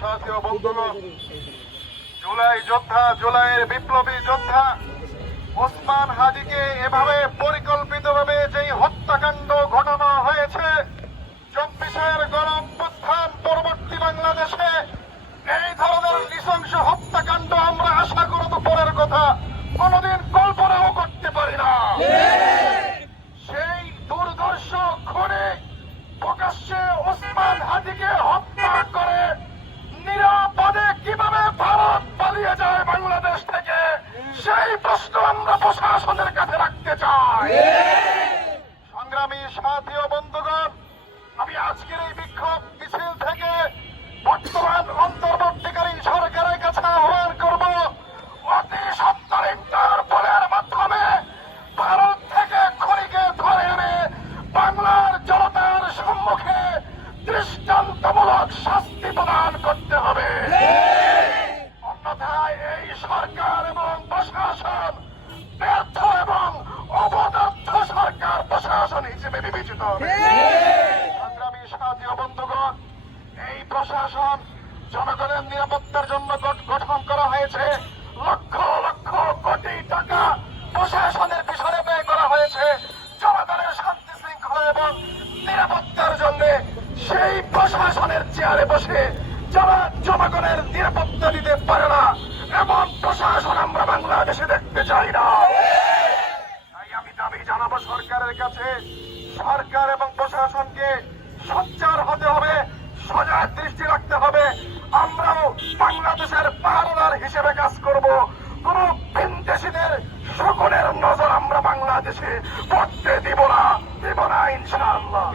সাথী ও বন্ধুগণ, জুলাই যোদ্ধা, জুলাইয়ের বিপ্লবী যোদ্ধা ওসমান হাদিকে এভাবে পরিকল্পিতভাবে যেই হত্যাকাণ্ড ঘটানো হয়েছে, 24-এর গণঅভ্যুত্থান পরবর্তী বাংলাদেশে এই ধরনের নৃশংস হত্যাকাণ্ড আমরা আশা করি তো পরের কথা, কোনোদিন কল্পনাও করতে পারি না। সেই দুর্ধর্ষ খুনে প্রকাশ্যে ওসমান হাদিকে হত্যা করে নিরাপদে কিভাবে ভারত পালিয়ে যায় বাংলাদেশ থেকে, সেই প্রশ্ন আমরা প্রশাসনের কাছে রাখতে চাই। সংগ্রামী সাথী ও বন্ধুগণ, আমি আজকের এই বিক্ষোভ মিছিল থেকে বর্তমান অন্তর্বর্তীকালীন সরকারের কাছে আহ্বান করব, অতি সত্বর ইন্টারপোলের মাধ্যমে ভারত থেকে খনিকে ধরে এনে বাংলার জনতার সম্মুখে দৃষ্টান্তমূলক শাস্তি প্রদান করতে হবে। অন্যথায় এই সরকার এবং প্রশাসন ব্যর্থ এবং অবদার্থ সরকার প্রশাসন হিসেবে বিবেচিত হবে। সংগ্রামী সাথী ও বন্ধুগণ, এই প্রশাসন জনগণের নিরাপত্তার জন্য গঠন করা হয়েছে। লক্ষ লক্ষ কোটি টাকা প্রশাসনের পিছনে ব্যয় করা হয়েছে জনগণের শান্তি শৃঙ্খলা এবং নিরাপত্তার জন্য। সেই প্রশাসনের চেয়ারে বসে যারা জনগণের নিরাপত্তা দিতে পারে না, এমন প্রশাসন আমরা বাংলাদেশে দেখতে চাই না। তাই আমি দাবি জানাবো সরকারের কাছে, সরকার এবং প্রশাসনকে সোচ্চার হতে হবে, সজাগ দৃষ্টি রাখতে হবে। আমরাও বাংলাদেশের পাহারাদার হিসেবে কাজ করব। কোন ভিনদেশীদের শকুনের নজর আমরা বাংলাদেশে পড়তে দিব না ইনশাআল্লাহ।